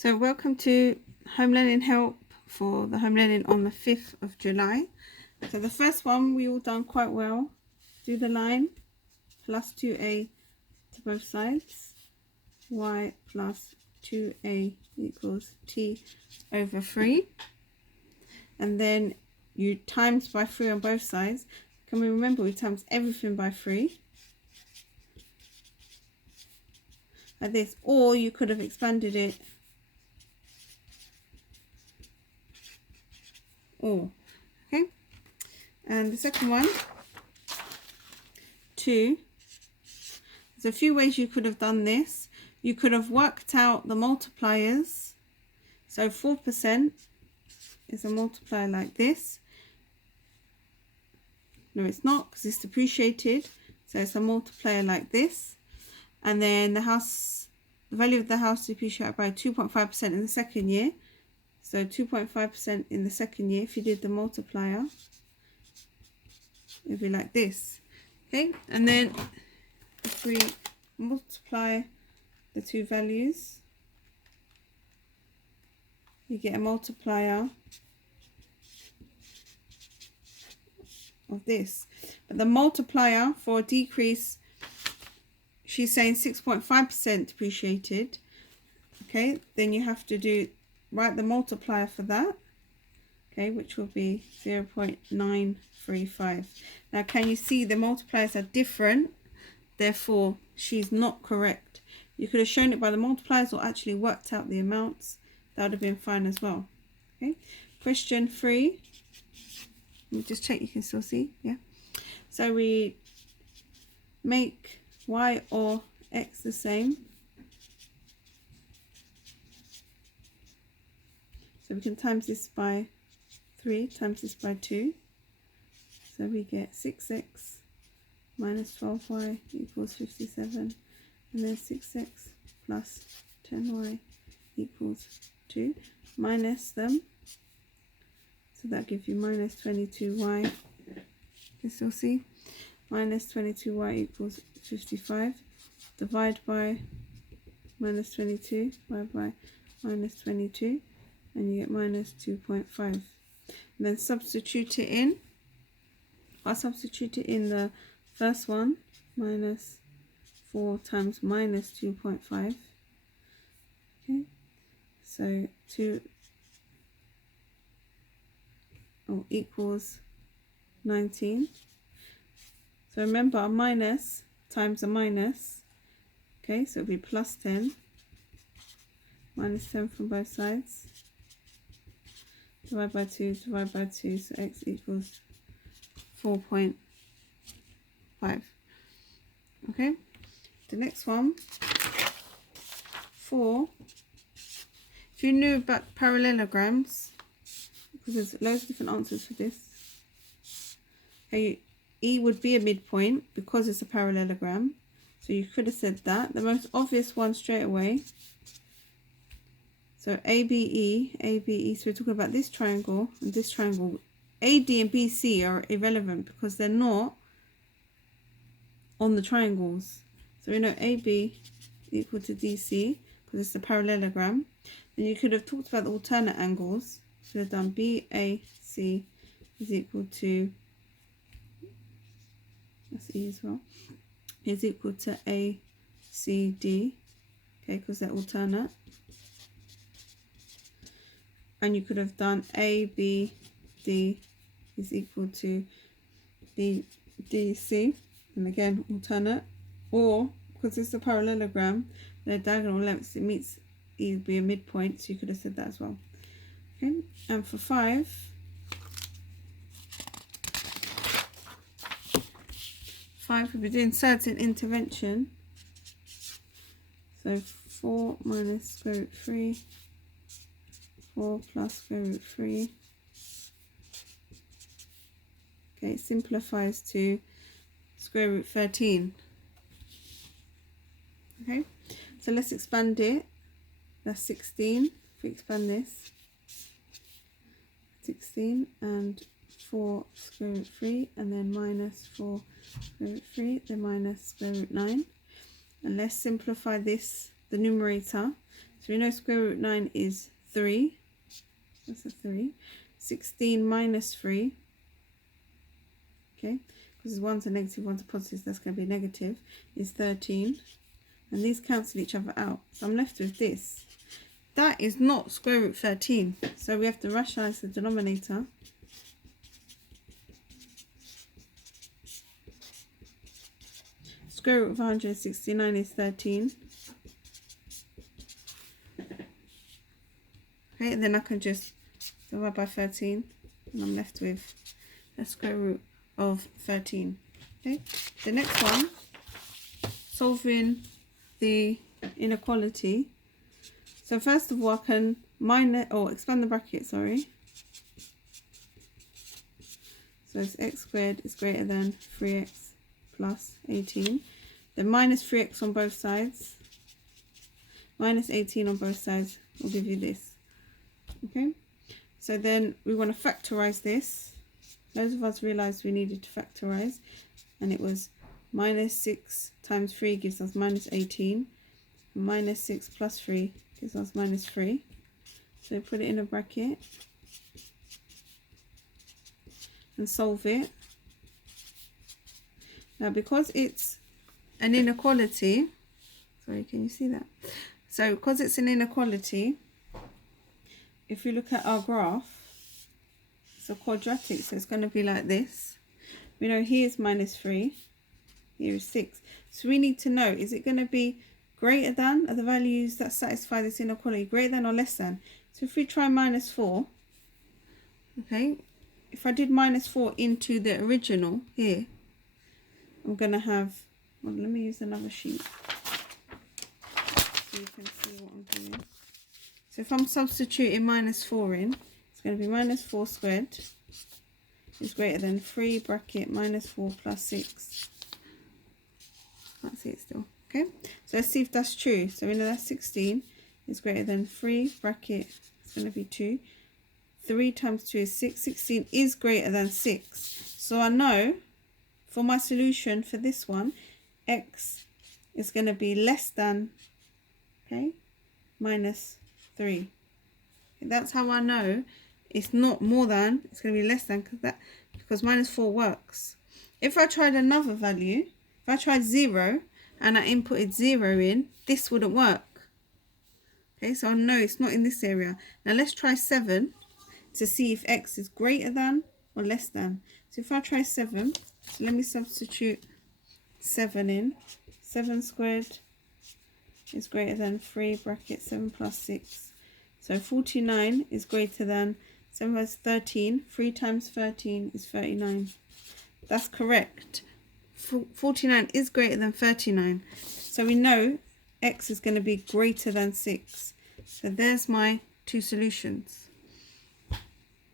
So welcome to Home Learning Help for the home learning on the 5th of July. So the first one we all done quite well. Do the line plus 2a to both sides. Y plus 2a equals t over 3. And then you times by 3 on both sides. Can we remember we times everything by 3? Like this. Or you could have expanded it. Or. Okay. And the second one, 2. There's a few ways you could have done this. You could have worked out the multipliers. So 4% is a multiplier like this. No, it's not, because it's depreciated. So it's a multiplier like this. And then the value of the house depreciated by 2.5% in the second year. So 2.5% in the second year, if you did the multiplier, it would be like this. Okay, and then if we multiply the two values, you get a multiplier of this. But the multiplier for a decrease, she's saying 6.5% depreciated. Okay, then you have to write the multiplier for that. Okay, which will be 0.935. Now, can you see the multipliers are different? Therefore, she's not correct. You could have shown it by the multipliers or actually worked out the amounts. That would have been fine as well. Okay, question 3. Let me just check you can still see. Yeah. So we make y or x the same. So we can times this by 3 times this by 2. So we get 6x minus 12y equals 57. And then 6x plus 10y equals 2. Minus them. So that gives you minus 22y. You can still see. Minus 22y equals 55. Divide by minus 22. Divide by minus 22. And you get minus 2.5. And then substitute it in. I'll substitute it in the first one. Minus 4 times minus 2.5. Okay. So 2 equals 19. So remember, a minus times a minus. Okay, so it'll be plus 10. Minus 10 from both sides. Divide by 2, divide by 2, so x equals 4.5. Okay, the next one, 4. If you knew about parallelograms, because there's loads of different answers for this, okay, E would be a midpoint because it's a parallelogram. So you could have said that. The most obvious one straight away. So ABE, so we're talking about this triangle and this triangle. AD and BC are irrelevant because they're not on the triangles. So we know AB equal to DC because it's a parallelogram. Then you could have talked about the alternate angles. So we've done BAC is equal to, that's E as well, is equal to ACD, okay, because they're alternate. And you could have done ABD is equal to BDC, and again alternate, or because it's a parallelogram, their diagonal lengths, it meets E would be a midpoint, so you could have said that as well. Okay, and for 5, we'll be doing certain intervention. So 4 minus square root 3. 4 plus square root 3. Okay, it simplifies to square root 13. Okay, so let's expand it. That's 16. If we expand this, 16 and 4 square root 3, and then minus 4 square root 3, then minus square root 9. And let's simplify this, the numerator. So So we know square root 9 is 3. That's a 3. 16 minus 3. Okay, because one's a negative, one's a positive, so that's going to be negative, is 13. And these cancel each other out. So I'm left with this. That is not square root 13. So we have to rationalize the denominator. Square root of 169 is 13. Okay, and then I can just divide by 13. And I'm left with the square root of 13. Okay, the next one, solving the inequality. So first of all, I can expand the bracket, sorry. So it's x squared is greater than 3x plus 18. Then minus 3x on both sides. Minus 18 on both sides will give you this. Okay, so then we want to factorize this. Loads of us realized we needed to factorize, and it was minus 6 times 3 gives us minus 18. Minus 6 plus 3 gives us minus 3. So put it in a bracket and solve it. Now because it's an inequality, sorry, can you see that? So because it's an inequality, if you look at our graph, it's a quadratic, so it's going to be like this. We know here is minus 3, here is 6. So we need to know, is it going to be greater than, are the values that satisfy this inequality greater than or less than? So if we try minus 4, okay, if I did minus 4 into the original here, I'm going to have, well, let me use another sheet so you can see what I'm doing. So if I'm substituting minus 4 in, it's going to be minus 4 squared is greater than 3 bracket minus 4 plus 6. Can't see it still. Okay, so let's see if that's true. So we know that 16 is greater than 3 bracket, it's going to be 2. 3 times 2 is 6. 16 is greater than 6. So I know for my solution for this one, x is going to be less than, okay, minus 3. That's how I know it's not more than, it's going to be less than, because minus 4 works. If I tried another value, if I tried 0 and I inputted 0 in, this wouldn't work. Okay, so I know it's not in this area. Now let's try 7 to see if x is greater than or less than. So if I try 7, so let me substitute 7 in. 7 squared is greater than 3 bracket 7 plus 6. So 49 is greater than 7 plus 13. 3 times 13 is 39. That's correct. 49 is greater than 39. So we know x is going to be greater than 6. So there's my two solutions.